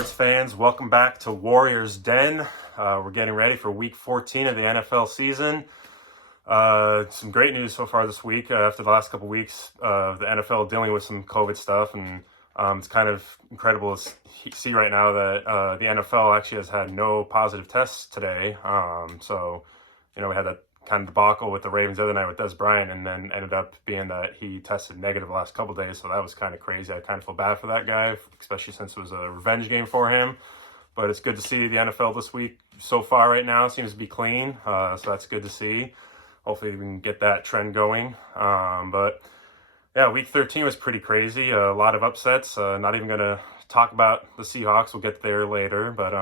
sports fans. Welcome back to Warriors Den. We're getting ready for Week 14 of the NFL season. Some great news so far this week. After the last couple weeks, the NFL dealing with some COVID stuff, and it's kind of incredible to see right now that the NFL actually has had no positive tests today. We had that kind of debacle with the Ravens the other night with Des Bryant, and then ended up being that he tested negative the last couple days, so that was kind of crazy. I kind of feel bad for that guy, especially since it was a revenge game for him. But it's good to see the NFL this week so far right now seems to be clean, so that's good to see. Hopefully we can get that trend going. But yeah, Week 13 was pretty crazy. A lot of upsets. Not even going to talk about the Seahawks. We'll get there later. But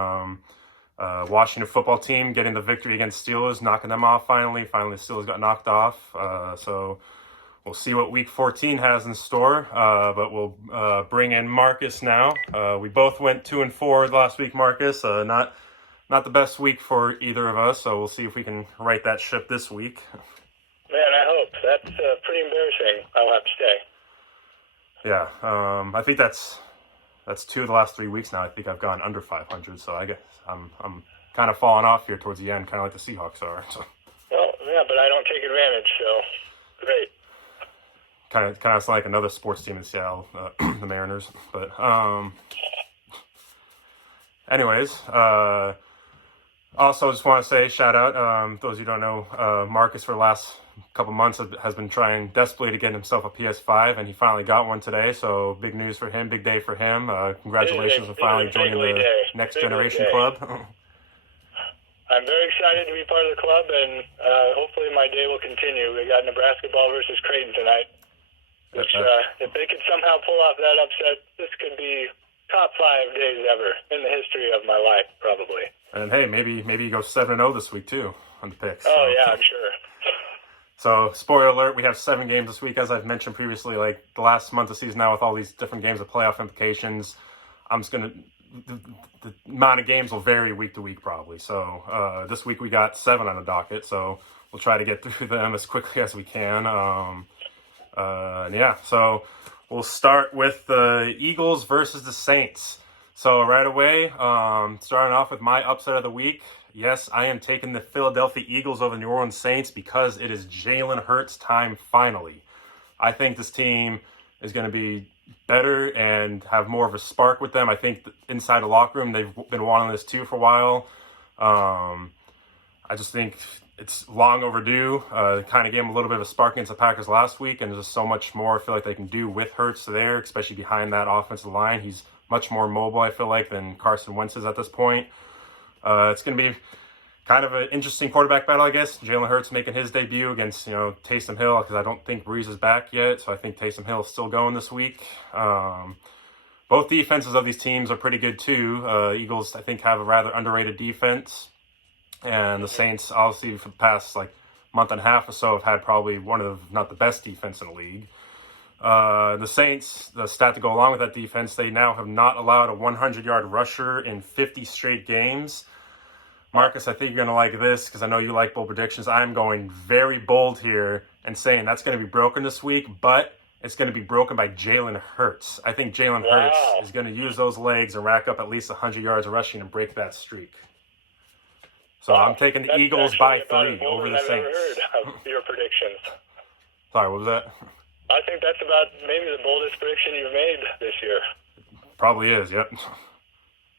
Washington football team getting the victory against Steelers, knocking them off finally. Finally, the Steelers got knocked off. So we'll see what Week 14 has in store. But we'll bring in Marcus now. We both went 2-4 last week, Marcus. Not the best week for either of us. So we'll see if we can right that ship this week. Man, I hope. That's pretty embarrassing, I'll have to say. Yeah, I think that's 2 of the last 3 weeks now. I think I've gone under 500, so I guess I'm kind of falling off here towards the end, kind of like the Seahawks are. So. Well, yeah, but I don't take advantage, so great. Kind of like another sports team in Seattle, the Mariners. But anyways, also just want to say shout out. Those of you who don't know, Marcus for the last couple months has been trying desperately to get himself a PS5, and he finally got one today. So big news for him, big day for him. Congratulations on finally joining the next generation club. I'm very excited to be part of the club, and hopefully my day will continue. We got Nebraska ball versus Creighton tonight. Which, if they could somehow pull off that upset, this could be top 5 days ever in the history of my life, probably. And hey, maybe you go 7-0 this week too on the picks. Oh yeah, I'm sure. So, spoiler alert, we have 7 games this week, as I've mentioned previously. Like the last month of the season now, with all these different games of playoff implications, the amount of games will vary week to week probably. So this week we got 7 on the docket, so we'll try to get through them as quickly as we can. So we'll start with the Eagles versus the Saints. So right away, starting off with my upset of the week. Yes, I am taking the Philadelphia Eagles over the New Orleans Saints because it is Jalen Hurts time finally. I think this team is going to be better and have more of a spark with them. I think inside the locker room, they've been wanting this too for a while. I just think it's long overdue. Kind of gave them a little bit of a spark against the Packers last week, and there's just so much more I feel like they can do with Hurts there, especially behind that offensive line. He's much more mobile, I feel like, than Carson Wentz is at this point. It's going to be kind of an interesting quarterback battle, I guess. Jalen Hurts making his debut against, Taysom Hill, because I don't think Breeze is back yet, so I think Taysom Hill is still going this week. Both defenses of these teams are pretty good too. Eagles, I think, have a rather underrated defense, and the Saints, obviously, for the past month and a half or so, have had probably one of the, not the best defense in the league. The Saints, the stat to go along with that defense, they now have not allowed a 100-yard rusher in 50 straight games. Marcus, I think you're going to like this because I know you like bold predictions. I'm going very bold here and saying that's going to be broken this week, but it's going to be broken by Jalen Hurts. I think Jalen Hurts is going to use those legs and rack up at least 100 yards of rushing and break that streak. So I'm taking the Eagles by 3 over the Saints. I've never heard of your predictions. Sorry, what was that? I think that's about maybe the boldest prediction you've made this year. Probably is, yep.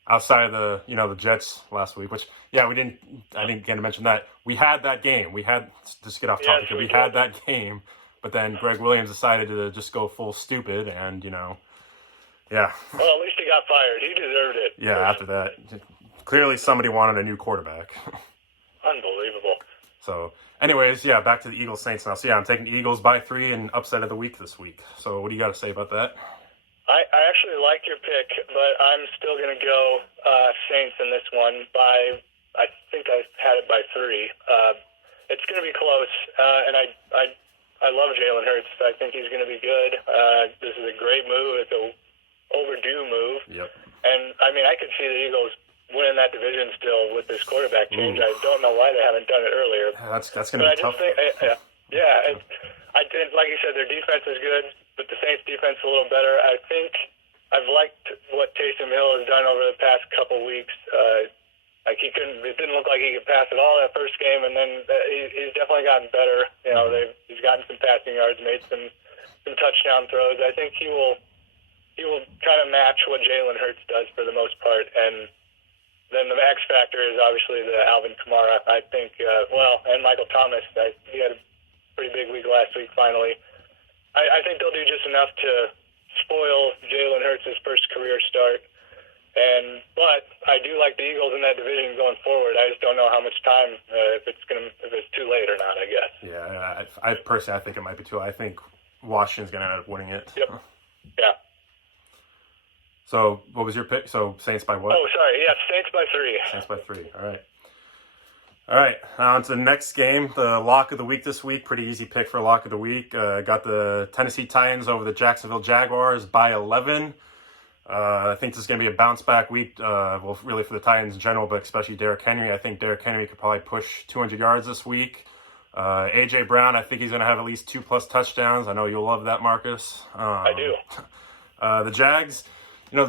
Outside of the Jets last week, which, I didn't get to mention that. We had that game. Just get off topic here. We had that game, but then Greg Williams decided to just go full stupid and, yeah. Well, at least he got fired. He deserved it. Yeah, after that. Clearly somebody wanted a new quarterback. Unbelievable. So, anyways, back to the Eagles Saints now. So, I'm taking the Eagles by 3 and upset of the week this week. So, what do you got to say about that? I actually like your pick, but I'm still going to go Saints in this one by, I think I had it by 3. It's going to be close, and I love Jalen Hurts. I think he's going to be good. This is a great move. It's an overdue move. Yep. And, I could see the Eagles winning that division still with this quarterback change. I don't know why they haven't done it earlier. That's going to be tough. I think, like you said, their defense is good, but the Saints' defense is a little better. I think I've liked what Taysom Hill has done over the past couple weeks. Like it didn't look like he could pass at all that first game, and then he's definitely gotten better. You know, he's gotten some passing yards, made some touchdown throws. I think he will kind of match what Jalen Hurts does for the most part, and then the X factor is obviously the Alvin Kamara. I think, and Michael Thomas. He had a pretty big week last week. Finally, I think they'll do just enough to spoil Jalen Hurts' first career start. But I do like the Eagles in that division going forward. I just don't know how much time, if it's too late or not, I guess. Yeah, I personally, I think it might be too late. I think Washington's going to end up winning it. Yep. Yeah. So, what was your pick? So, Saints by what? Oh, sorry. Yeah, Saints by 3. Saints by 3. All right. On to the next game, the lock of the week this week. Pretty easy pick for lock of the week. Got the Tennessee Titans over the Jacksonville Jaguars by 11. I think this is going to be a bounce-back week, really for the Titans in general, but especially Derrick Henry. I think Derrick Henry could probably push 200 yards this week. A.J. Brown, I think he's going to have at least 2+ touchdowns. I know you'll love that, Marcus. I do. The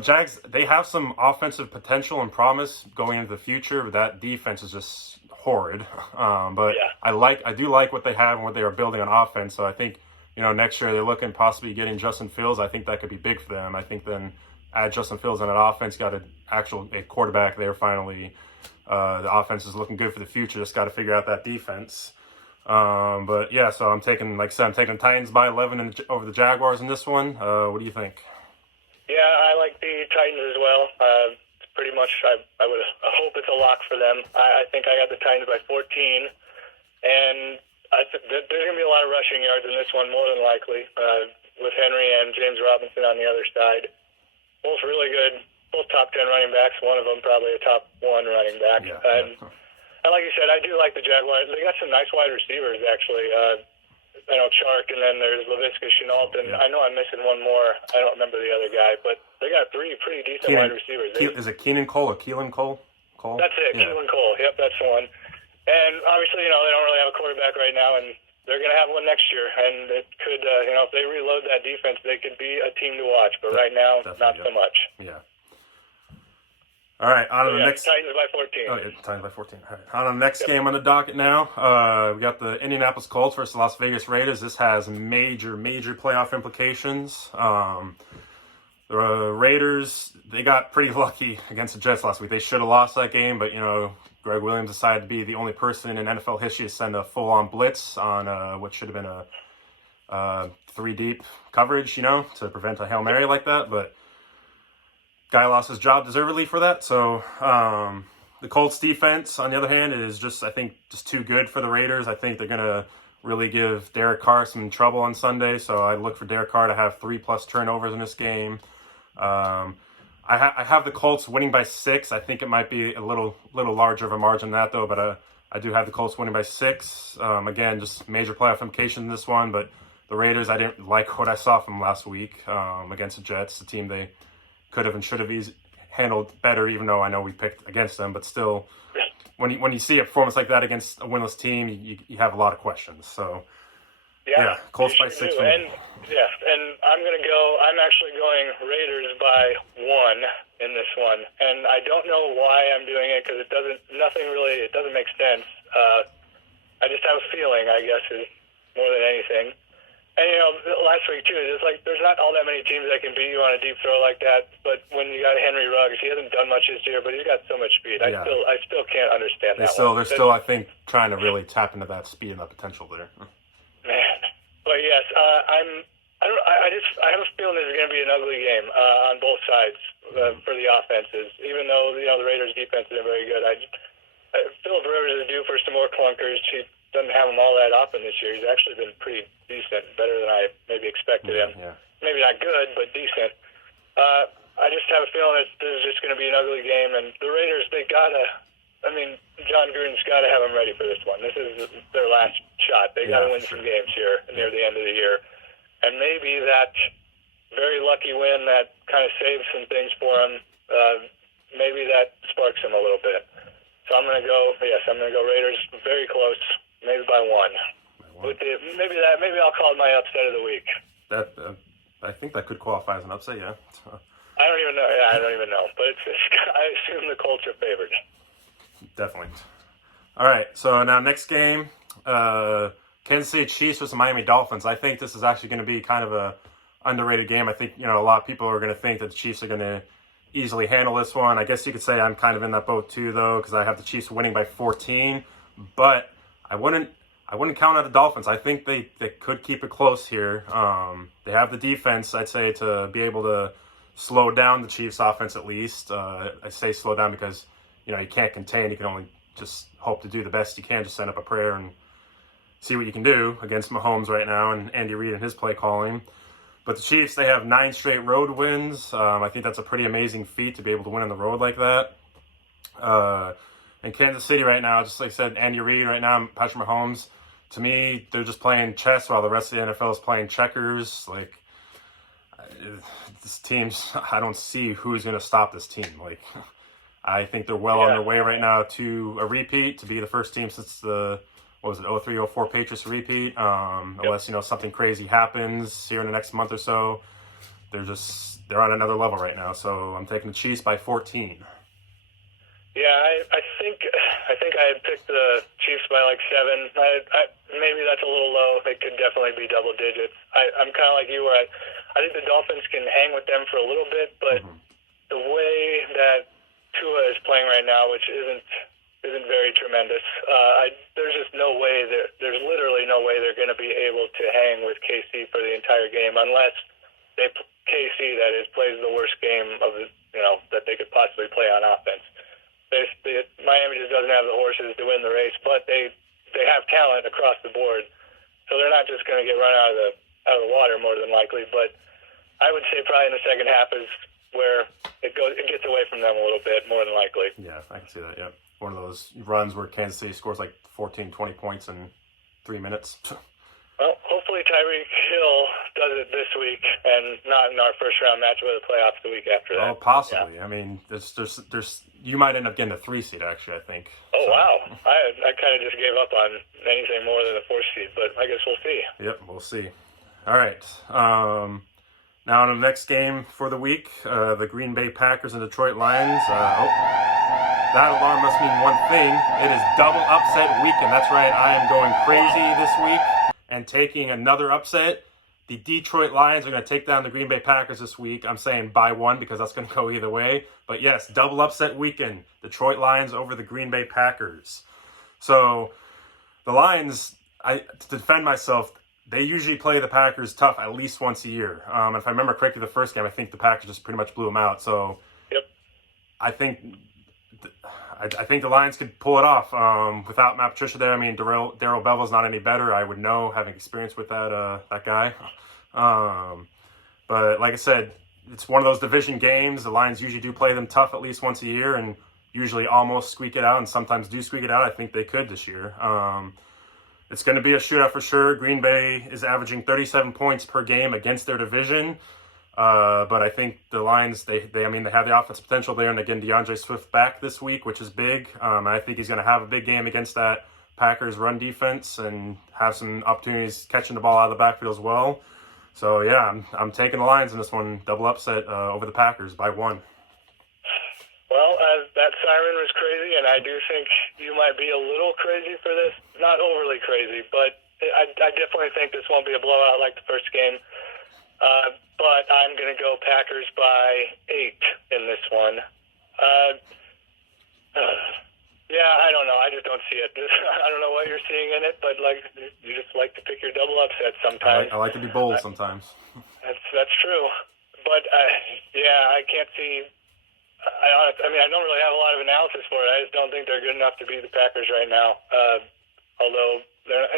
Jags, they have some offensive potential and promise going into the future, but that defense is just horrid. But yeah. I do like what they have and what they are building on offense, so I think, next year they're looking possibly getting Justin Fields. I think that could be big for them. I think then add Justin Fields on that offense, got a quarterback there finally. The offense is looking good for the future. Just got to figure out that defense. But yeah, so I'm taking Titans by 11 over the Jaguars in this one. What do you think? Yeah, I like the Titans as well. Pretty much, I hope it's a lock for them. I think I got the Titans by 14, and there's going to be a lot of rushing yards in this one, more than likely, with Henry and James Robinson on the other side. Both really good, both top 10 running backs. One of them probably a top 1 running back. Yeah. And like you said, I do like the Jaguars. They got some nice wide receivers, actually. I know Chark, and then there's Laviska Shenault, and I know I'm missing one more. I don't remember the other guy, but they got 3 pretty decent wide receivers. Is it Keenan Cole or Keelan Cole? That's it, yeah. Keelan Cole. Yep, that's the one. And obviously, they don't really have a quarterback right now, and they're going to have one next year. And it could, if they reload that defense, they could be a team to watch. But right now, not so much. Yeah. All right, on to the next. Titans by 14. Oh, yeah, Titans by 14. All right. On to the next game on the docket now. We got the Indianapolis Colts versus Las Vegas Raiders. This has major playoff implications. The Raiders, they got pretty lucky against the Jets last week. They should have lost that game, but, Greg Williams decided to be the only person in NFL history to send a full-on blitz on what should have been a 3-deep coverage, to prevent a Hail Mary like that. But guy lost his job deservedly for that. So the Colts defense, on the other hand, is just too good for the Raiders. I think they're going to really give Derek Carr some trouble on Sunday. So I look for Derek Carr to have 3+ turnovers in this game. I have the Colts winning by 6. I think it might be a little larger of a margin than that, though. But I do have the Colts winning by 6. Again, just major playoff implications in this one. But the Raiders, I didn't like what I saw from last week against the Jets, the team they could have and should have handled better, even though I know we picked against them. But still, when you see a performance like that against a winless team, you have a lot of questions. So, yeah Colts by 6. And I'm actually going Raiders by 1 in this one. And I don't know why I'm doing it, because it doesn't make sense. I just have a feeling, I guess, is more than anything. And, last week, too, it's like there's not all that many teams that can beat you on a deep throw like that. But when you got Henry Ruggs, he hasn't done much this year, but he's got so much speed. I still can't understand that. They're still, I think, trying to really tap into that speed and that potential there. Man. But, yes, I have a feeling this is going to be an ugly game on both sides for the offenses. Even though, the Raiders' defense isn't very good. Philip Rivers is due for some more clunkers. He doesn't have them all that often this year. He's actually been pretty decent, better than I maybe expected him. Yeah. Maybe not good, but decent. I just have a feeling this is just going to be an ugly game. And the Raiders, John Gruden's got to have them ready for this one. This is their last shot. They got to win some games here near the end of the year. And maybe that very lucky win that kind of saves some things for them, maybe that sparks them a little bit. So I'm going to go Raiders very close, maybe by 1. Maybe I'll call it my upset of the week. I think that could qualify as an upset, yeah. even know. Yeah, I don't even know. But I assume the Colts are favored. Definitely. All right, so now next game, Kansas City Chiefs versus Miami Dolphins. I think this is actually going to be kind of a underrated game. I think, a lot of people are going to think that the Chiefs are going to easily handle this one. I guess you could say I'm kind of in that boat too, though, because I have the Chiefs winning by 14. But I wouldn't count out the Dolphins. I think they could keep it close here. They have the defense, I'd say, to be able to slow down the Chiefs' offense at least. I say slow down because, you can't contain. You can only just hope to do the best you can, just send up a prayer and see what you can do against Mahomes right now and Andy Reid and his play calling. But the Chiefs, they have 9 straight road wins. I think that's a pretty amazing feat to be able to win on the road like that. And Kansas City right now, just like I said, Andy Reid right now, Patrick Mahomes, to me, they're just playing chess while the rest of the NFL is playing checkers. Like, this team, I don't see who's going to stop this team. Like, I think they're well on their way right now to a repeat, to be the first team since the 03-04 Patriots repeat. Unless, something crazy happens here in the next month or so. They're on another level right now. So I'm taking the Chiefs by 14. Yeah, I think I had picked the Chiefs by like 7. Maybe that's a little low. They could definitely be double digits. I'm kind of like you, where I think the Dolphins can hang with them for a little bit, but the way that Tua is playing right now, which isn't very tremendous, there's just no way there's literally no way they're going to be able to hang with KC for the entire game unless KC, that is, plays the worst game of that they could possibly play on offense. Miami just doesn't have the horses to win the race, but they have talent across the board, so they're not just going to get run out of the water more than likely. But I would say probably in the second half is where it gets away from them a little bit more than likely. Yeah, I can see that. Yeah, one of those runs where Kansas City scores like 14, 20 points in 3 minutes. Well, hopefully Tyreek Hill does it this week and not in our first round matchup of the playoffs the week after that. Oh, possibly. Yeah. I mean, there's you might end up getting a 3 seed actually, I think. Oh, so. Wow. I kind of just gave up on anything more than a 4 seed, but I guess we'll see. Yep, we'll see. All right. Now on the next game for the week, the Green Bay Packers and Detroit Lions. That alarm must mean one thing. It is double upset weekend. That's right. I am going crazy this week and taking another upset. The Detroit Lions are going to take down the Green Bay Packers this week. I'm saying by 1 because that's going to go either way. But yes, double upset weekend. Detroit Lions over the Green Bay Packers. So the Lions, to defend myself, they usually play the Packers tough at least once a year. If I remember correctly, the first game, I think the Packers just pretty much blew them out. So yep. I think the Lions could pull it off without Matt Patricia there. I mean, Darrell Bevell's not any better. I would know, having experience with that guy. But like I said, it's one of those division games. The Lions usually do play them tough at least once a year and usually almost squeak it out and sometimes do squeak it out. I think they could this year. It's going to be a shootout for sure. Green Bay is averaging 37 points per game against their division. But I think the Lions, they have the offensive potential there. And again, DeAndre Swift back this week, which is big. I think he's going to have a big game against that Packers run defense and have some opportunities catching the ball out of the backfield as well. So yeah, I'm taking the Lions in this one, double upset over the Packers by 1. Well, that siren was crazy, and I do think you might be a little crazy for this. Not overly crazy, but I definitely think this won't be a blowout like the first game. But I'm going to go Packers by 8 in this one. Yeah, I don't know. I just don't see it. I don't know what you're seeing in it, but you just like to pick your double upsets sometimes. I like to be bold sometimes. That's true. But, yeah, I can't see... I don't really have a lot of analysis for it. I just don't think they're good enough to beat the Packers right now. Although they're,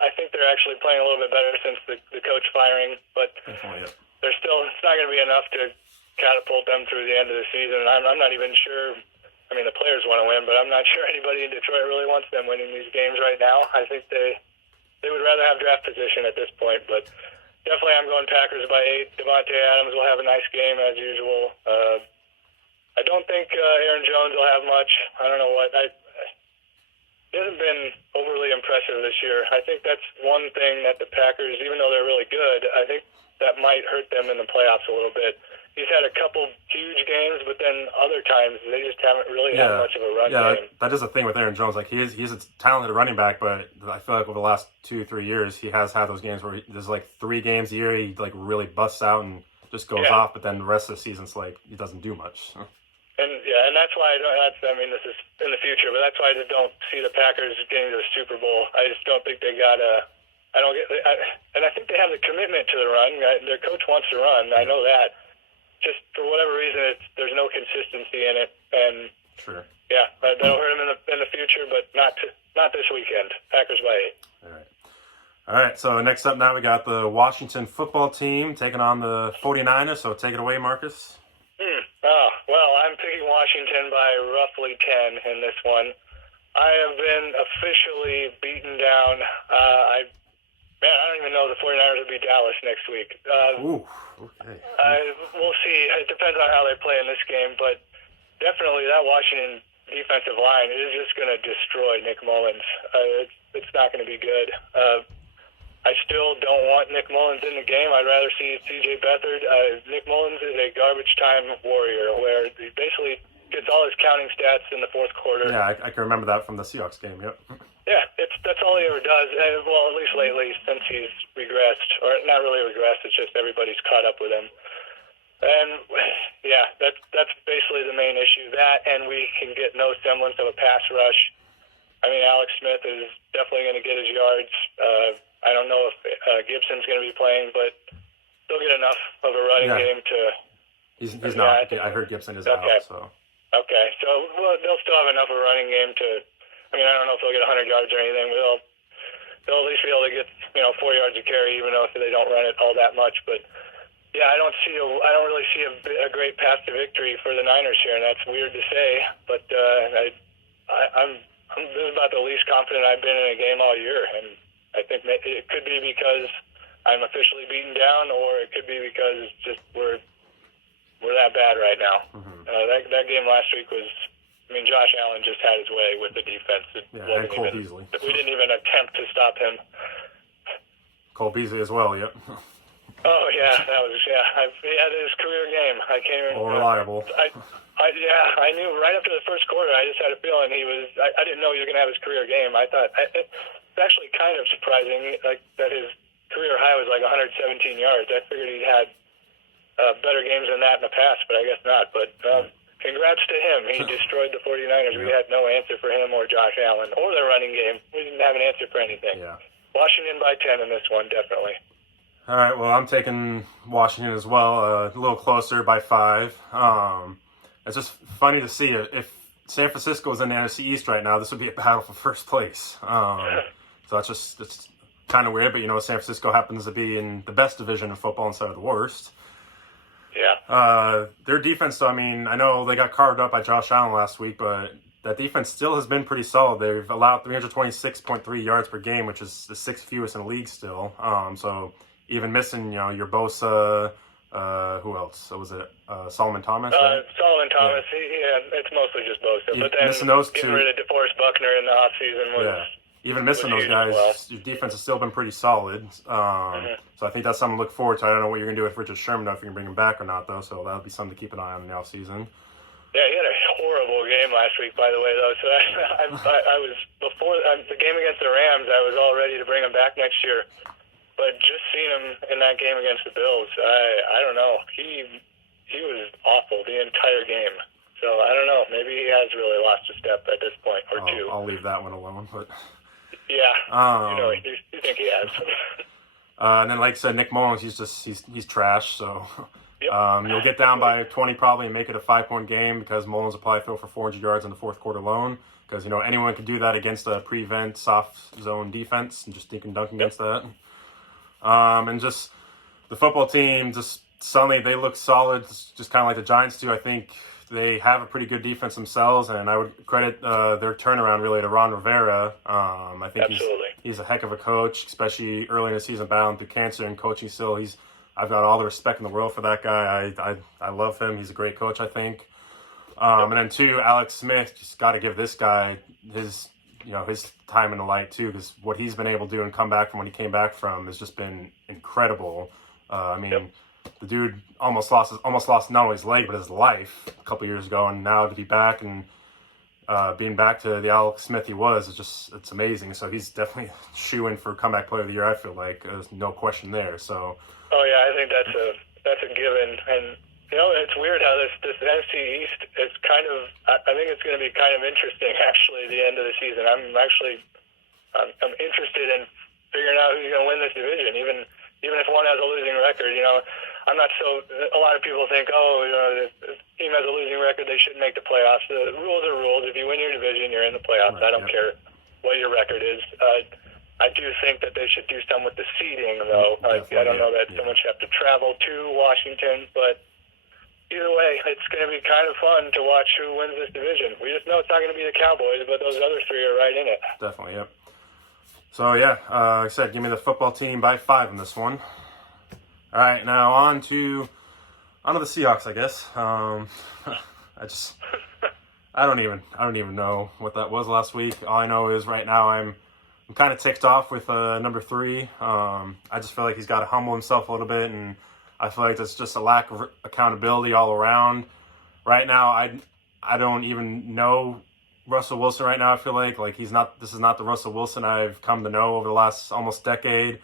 I think they're actually playing a little bit better since the coach firing. But they're still, it's not going to be enough to catapult them through the end of the season. I'm not even sure. I mean, the players want to win, but I'm not sure anybody in Detroit really wants them winning these games right now. I think they would rather have draft position at this point. But definitely, I'm going Packers by 8. Devontae Adams will have a nice game as usual. I don't think Aaron Jones will have much. I don't know what. He hasn't been overly impressive this year. I think that's one thing that the Packers, even though they're really good, I think that might hurt them in the playoffs a little bit. He's had a couple key games, but then other times they just haven't really had much of a run game. That is the thing with Aaron Jones. Like he's a talented running back, but I feel like over the last 2-3 years he has had those games where there's like 3 games a year he like really busts out and just goes off, but then the rest of the season's like he doesn't do much. And that's why this is in the future, but that's why I just don't see the Packers getting to the Super Bowl. I just don't think they got and I think they have the commitment to the run. Their coach wants to run. I know that. Just for whatever reason, there's no consistency in it, and sure, that'll hurt them in the future, but not this weekend. Packers by 8. All right. So next up now we got the Washington football team taking on the 49ers. So take it away, Marcus. Well, I'm picking Washington by roughly 10 in this one. I have been officially beaten down. I don't even know if the 49ers will beat Dallas next week. Okay. We'll see. It depends on how they play in this game, but definitely that Washington defensive line is just going to destroy Nick Mullins. It's not going to be good. I still don't want Nick Mullins in the game. I'd rather see C.J. Beathard. Nick Mullins is a garbage time warrior where he basically gets all his counting stats in the fourth quarter. Yeah, I can remember that from the Seahawks game, yep. Yeah, that's all he ever does. Well, at least lately, since he's regressed. Or not really regressed, it's just everybody's caught up with him. And, that's basically the main issue. That, and we can get no semblance of a pass rush. I mean, Alex Smith is definitely going to get his yards. I don't know if Gibson's going to be playing, but they'll get enough of a running game to... He's not. I heard Gibson is out, so... Okay, so they'll still have enough of a running game to... I mean, I don't know if they'll get 100 yards or anything, but they'll at least be able to get 4 yards a carry, even though they don't run it all that much. But yeah, I don't really see a great path to victory for the Niners here, and that's weird to say. But I'm this is about the least confident I've been in a game all year, and I think it could be because I'm officially beaten down, or it could be because just we're that bad right now. Mm-hmm. That game last week was. I mean, Josh Allen just had his way with the defense. And Cole Beasley. We didn't even attempt to stop him. Cole Beasley as well, yep. Oh, yeah, that was, he had his career game. I can't even... reliable. I knew right after the first quarter, I just had a feeling I didn't know he was going to have his career game. I thought, it's actually kind of surprising that his career high was like 117 yards. I figured he'd had better games than that in the past, but I guess not. But... congrats to him. He destroyed the 49ers. We had no answer for him or Josh Allen or their running game. We didn't have an answer for anything. Yeah. Washington by 10 in this one, definitely. All right, well, I'm taking Washington as well, a little closer by 5. It's just funny to see if San Francisco was in the NFC East right now, this would be a battle for first place. So it's kind of weird, but San Francisco happens to be in the best division of football instead of the worst. Yeah. Their defense, though, I mean, I know they got carved up by Josh Allen last week, but that defense still has been pretty solid. They've allowed 326.3 yards per game, which is the 6th fewest in the league still. So even missing, your Bosa, who else? So was it Solomon Thomas? Right? Solomon Thomas. Yeah. It's mostly just Bosa. But then missing those getting two, rid of DeForest Buckner in the offseason was... Even missing those guys, your defense has still been pretty solid. So I think that's something to look forward to. I don't know what you're going to do with Richard Sherman, if you can bring him back or not, though. So that'll be something to keep an eye on in the offseason. Yeah, he had a horrible game last week, by the way, though. So I was, before the game against the Rams, I was all ready to bring him back next year. But just seeing him in that game against the Bills, I don't know. He was awful the entire game. So I don't know. Maybe he has really lost a step at this point, or two. I'll leave that one alone, but... Yeah, you think he has. And then, like I said, Nick Mullins, he's trash. So you'll get down by 20 probably and make it a 5-point game because Mullins will probably throw for 400 yards in the fourth quarter alone. Because anyone can do that against a prevent soft zone defense and just dink and dunk against that. And just the football team, just suddenly they look solid, just kind of like the Giants do. I think they have a pretty good defense themselves, and I would credit their turnaround really to Ron Rivera. I think he's a heck of a coach, especially early in the season, battling through cancer and coaching still. I've got all the respect in the world for that guy. I love him. He's a great coach, I think. And then 2, Alex Smith, just got to give this guy his time in the light too, because what he's been able to do and come back from what he came back from has just been incredible. the dude almost lost not only his leg but his life a couple years ago, and now to be back and being back to the Alex Smith he was, it's amazing. So he's definitely shoo-in for comeback player of the year. I feel like there's no question there. So. Oh yeah, I think that's a given. And it's weird how this NFC East is kind of. I think it's going to be kind of interesting actually at the end of the season. I'm interested in figuring out who's going to win this division, even if one has a losing record. I'm not so. A lot of people think, the team has a losing record, they shouldn't make the playoffs. The rules are rules. If you win your division, you're in the playoffs. Right, I don't care what your record is. I do think that they should do some with the seeding, though. I don't know that so much you have to travel to Washington, but either way, it's going to be kind of fun to watch who wins this division. We just know it's not going to be the Cowboys, but those other three are right in it. Definitely, yep. So, like I said, give me the football team by 5 in this one. All right, now on to the Seahawks, I guess. I don't even know what that was last week. All I know is right now I'm kind of ticked off with number 3. I just feel like he's got to humble himself a little bit, and I feel like there's just a lack of accountability all around. Right now, I don't even know Russell Wilson right now. I feel like this is not the Russell Wilson I've come to know over the last almost decade.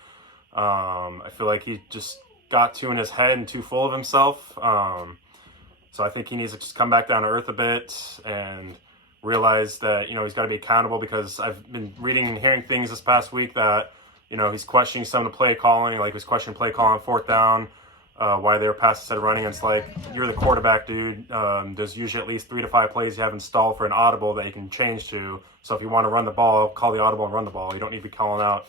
I feel like he just got too in his head and too full of himself. So I think he needs to just come back down to earth a bit and realize that, he's got to be accountable, because I've been reading and hearing things this past week that, he's questioning some of the play calling, like he was questioning play calling on 4th down, why they were passing instead of running. And it's like, you're the quarterback, dude. There's usually at least 3 to 5 plays you have installed for an audible that you can change to. So if you want to run the ball, call the audible and run the ball. You don't need to be calling out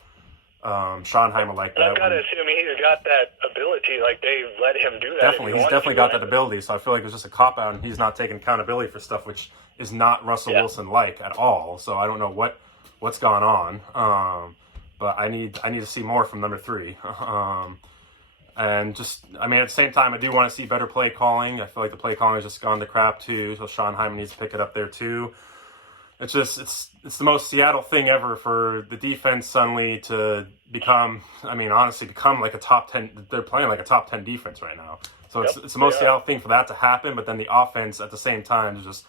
Schottenheimer like that. I've got to assume he's got that ability. Like, they let him do that. Definitely, he's definitely got that ability. So I feel like it was just a cop-out, and he's not taking accountability for stuff, which is not Russell Wilson like at all. So I don't know what's gone on. But I need to see more from number 3. And just, at the same time, I do want to see better play calling. I feel like the play calling has just gone to crap too. So Schottenheimer needs to pick it up there too. It's the most Seattle thing ever for the defense suddenly to become like a top 10. They're playing like a top 10 defense right now. So it's the most Seattle thing for that to happen. But then the offense at the same time to just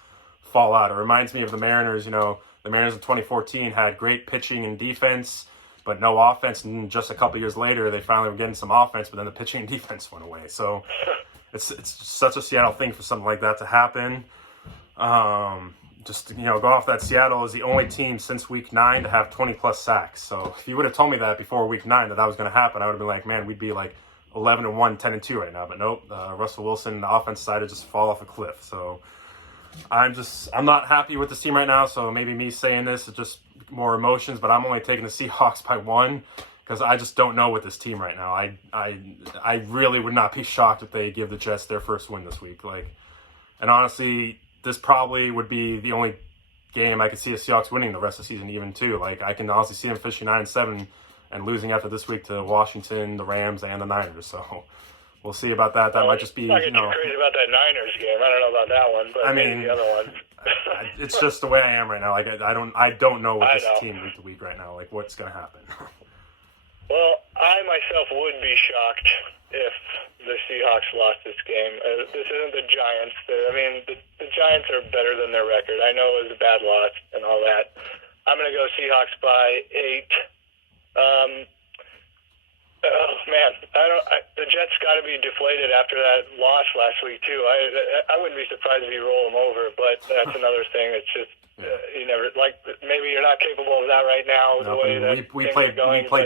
fall out. It reminds me of the Mariners. The Mariners in 2014 had great pitching and defense, but no offense. And just a couple years later, they finally were getting some offense, but then the pitching and defense went away. So it's such a Seattle thing for something like that to happen. Go off that Seattle is the only team since week 9 to have 20+ sacks. So if you would have told me that before week 9 that was going to happen, I would have been like, man, we'd be like 11-1, 10-2 right now. But nope, Russell Wilson, the offense decided to just fall off a cliff. So I'm not happy with this team right now. So maybe me saying this is just more emotions, but I'm only taking the Seahawks by 1 because I just don't know with this team right now. I really would not be shocked if they give the Jets their first win this week. And honestly, this probably would be the only game I could see the Seahawks winning the rest of the season, even too. I can honestly see them finishing 9-7 and losing after this week to Washington, the Rams, and the Niners. So we'll see about that. That might just be, I'm not crazy about that Niners game. I don't know about that one, but maybe the other one. It's just the way I am right now. I don't know with this team week to week right now. What's going to happen? Well, I myself would be shocked if the Seahawks lost this game. This isn't the Giants. The Giants are better than their record. I know it was a bad loss and all that. I'm going to go Seahawks by 8. The Jets got to be deflated after that loss last week too. I wouldn't be surprised if you roll them over, but that's another thing. It's just you never maybe you're not capable of that right now. No, we played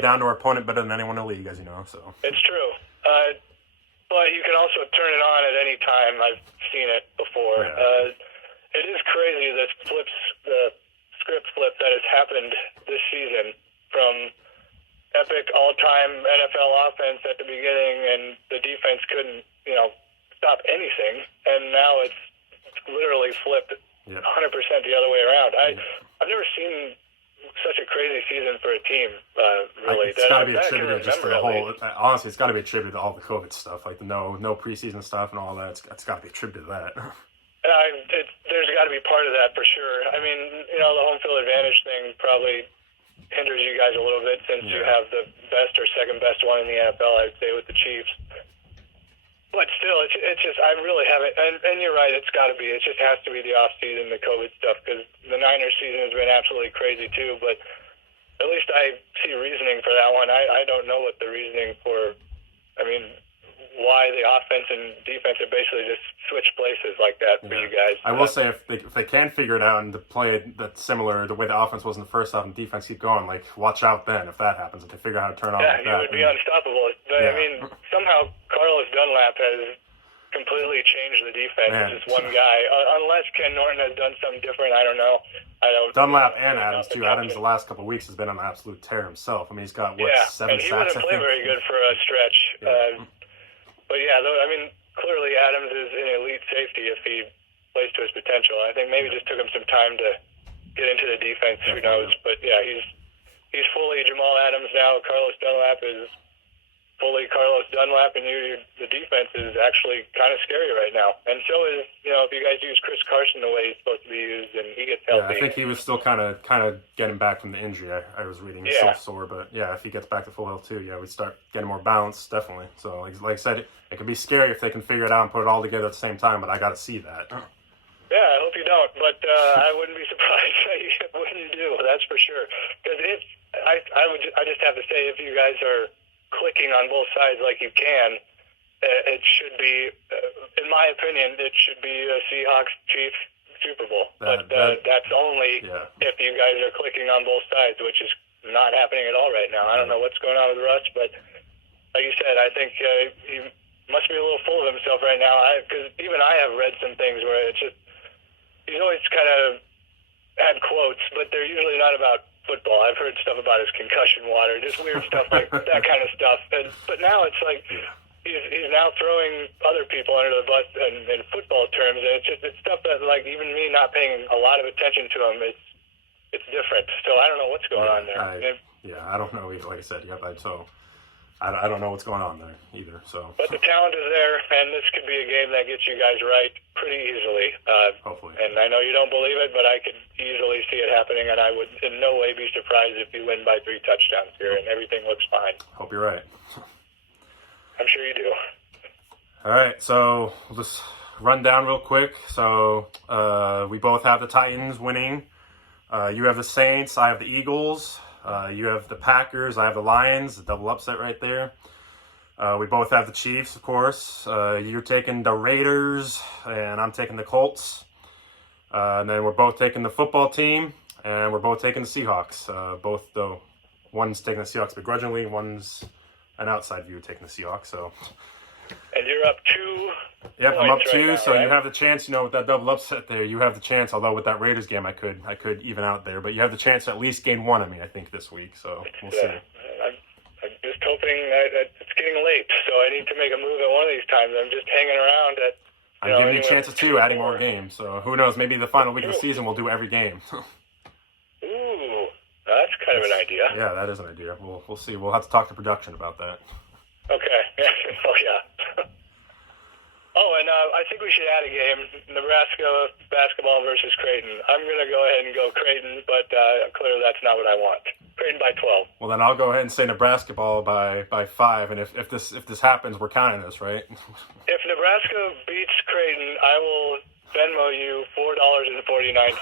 down to our opponent better than anyone in the league, as you know. So it's true. But you can also turn it on at any time. I've seen it before. Yeah. It is crazy the script flip that has happened this season from epic all-time NFL offense at the beginning, and the defense couldn't, stop anything, and now it's literally flipped 100% the other way around. I've never seen such a crazy season for a team, really. It's got to be attributed just to the whole. Honestly, it's got to be attributed to all the COVID stuff, like the no preseason stuff and all that. It's got to be attributed to that. There's got to be part of that for sure. The home field advantage thing probably hinders you guys a little bit since you have the best or second best one in the NFL, I'd say, with the Chiefs. But still, it's just, I really haven't, and you're right, it's got to be. It just has to be the off-season, the COVID stuff, because the Niners season has been absolutely crazy too, but at least I see reasoning for that one. I don't know what the reasoning for, I mean, why the offense and defense have basically just switched places like that for you guys. I will say, if they can figure it out and to play it that's similar the way the offense was in the first half and defense keep going, like, watch out then if that happens, if they figure out how to turn on like that. Yeah, it would be unstoppable. But, I mean, somehow Carlos Dunlap has completely changed the defense. Man. It's just one guy. Unless Ken Norton has done something different, I don't know. Dunlap and Adams, too. Adams, the last couple of weeks, has been on an absolute tear himself. I mean, he's got, 7 sacks, I think? and he wasn't playing very good for a stretch. Yeah. But, yeah, I mean, clearly Adams is an elite safety if he plays to his potential. I think maybe it just took him some time to get into the defense. Who knows? But, yeah, he's fully Jamal Adams now. Carlos Dunlap is fully Carlos Dunlap, and the defense is actually kind of scary right now. And so is, if you guys use Chris Carson the way he's supposed to be used and he gets healthy. Yeah, I think he was still kind of getting back from the injury. I was reading. He's still sore, but yeah, if he gets back to full health too, we start getting more balance, definitely. So like I said, it can be scary if they can figure it out and put it all together at the same time, but I got to see that. Yeah, I hope you don't, but I wouldn't be surprised when you do, that's for sure. Because I just have to say, if you guys are clicking on both sides like you can, it should be, in my opinion, it should be a Seahawks-Chiefs Super Bowl. But that's only if you guys are clicking on both sides, which is not happening at all right now. I don't know what's going on with Russ, but like you said, I think he must be a little full of himself right now. Because even I have read some things where it's just, he's always kind of had quotes, but they're usually not about football. I've heard stuff about his concussion water, just weird stuff like that kind of stuff. But now it's like he's now throwing other people under the bus in football terms, and it's stuff that, like, even me not paying a lot of attention to him, it's different. So I don't know what's going on there. I don't know either. Like I said, I don't know what's going on there either. So, but the talent is there, and this could be a game that gets you guys right pretty easily. Hopefully. And I know you don't believe it, but I could easily see it happening, and I would in no way be surprised if you win by 3 touchdowns here, and everything looks fine. Hope you're right. I'm sure you do. All right, so we'll just run down real quick. So we both have the Titans winning. You have the Saints. I have the Eagles. You have the Packers. I have the Lions. A double upset right there. We both have the Chiefs, of course. You're taking the Raiders, and I'm taking the Colts. And then we're both taking the football team, and we're both taking the Seahawks. Both, though, one's taking the Seahawks begrudgingly, one's an outside view taking the Seahawks. So. And you're up 2. Yep, I'm up 2. Right now, so right? you have the chance, with that double upset there, you have the chance. Although with that Raiders game, I could even out there, but you have the chance to at least gain one of me, I think, this week. So we'll see. I'm just hoping that it's getting late, so I need to make a move at one of these times. I'm just hanging around at. I'm giving you a chance of 2, adding more games. So who knows? Maybe the final week of the season we'll do every game. Ooh, that's kind of an idea. Yeah, that is an idea. We'll see. We'll have to talk to production about that. Okay. Oh yeah. Oh, and I think we should add a game: Nebraska basketball versus Creighton. I'm gonna go ahead and go Creighton, but clearly that's not what I want. Creighton by 12. Well, then I'll go ahead and say Nebraska ball by 5. And if this happens, we're counting this, right? If Nebraska beats Creighton, I will Venmo you $4.49,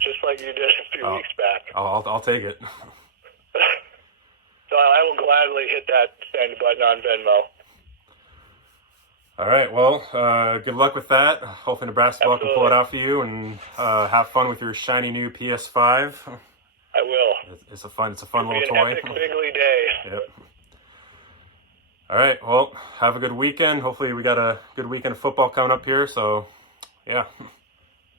just like you did a few weeks back. I'll take it. So I will gladly hit that send button on Venmo. All right, well, good luck with that. Hopefully Nebraska ball can pull it out for you, and have fun with your shiny new PS5. I will. It's a fun little It'll toy. Epic Bigley day. Yep. All right, well, have a good weekend. Hopefully we got a good weekend of football coming up here, so, yeah.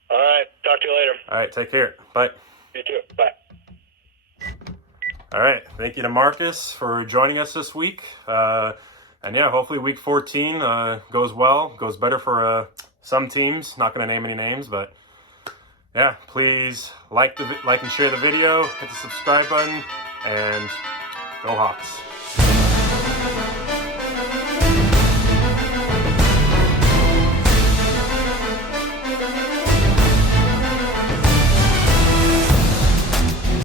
All right, talk to you later. All right, take care. Bye. You too. Bye. All right, thank you to Marcus for joining us this week. And yeah, hopefully week 14 goes well, goes better for some teams. Not going to name any names, but yeah, please like and share the video, hit the subscribe button, and go Hawks.